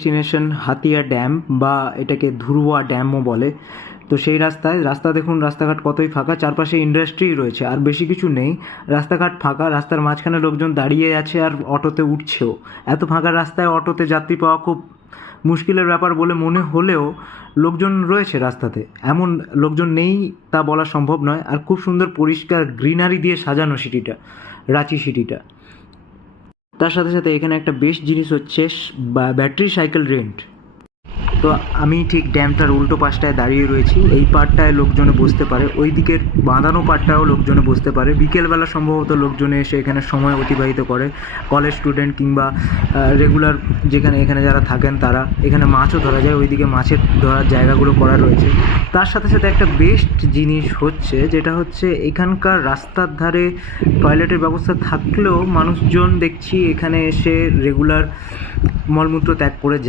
Destination Hatiya dam বা এটাকে ধুরুয়া ড্যামও বলে। তো সেই রাস্তা দেখুন, রাস্তাঘাট কতই ফাঁকা, চারপাশে ইন্ডাস্ট্রি রয়েছে আর বেশি কিছু নেই। রাস্তাঘাট ফাঁকা, রাস্তার মাঝখানে লোকজন দাঁড়িয়ে আছে আর অটোতে উঠছেও। এত ফাঁকা রাস্তায় অটোতে যাত্রী পাওয়া খুব মুশকিলের ব্যাপার বলে মনে হলেও লোকজন রয়েছে রাস্তাতে, এমন লোকজন নেই তা বলা সম্ভব নয়। আর খুব সুন্দর পরিষ্কার গ্রিনারি দিয়ে সাজানো সিটিটা, রাঁচি সিটিটা। তার সাথে সাথে এখানে একটা বেস্ট জিনিস হচ্ছে ব্যাটারি সাইকেল রেন্ট। তো আমি ঠিক ড্যামটার উল্টো পাশটায় দাঁড়িয়ে রয়েছি, এই পার্টটায় লোকজনে বসতে পারে, ওই দিকের বাঁধানো পার্টটাও লোকজনে বসতে পারে। বিকেলবেলা সম্ভবত লোকজনে এসে এখানে সময় অতিবাহিত করে, কলেজ স্টুডেন্ট কিংবা রেগুলার এখানে যারা থাকেন তারা। এখানে মাছও ধরা যায়, ওইদিকে মাছের ধরার জায়গাগুলো করা রয়েছে। তার সাথে সাথে একটা বেস্ট জিনিস হচ্ছে, যেটা হচ্ছে এখানকার রাস্তার ধারে টয়লেটের ব্যবস্থা থাকলেও মানুষজন দেখছি এখানে এসে রেগুলার মলমূত্র ত্যাগ করে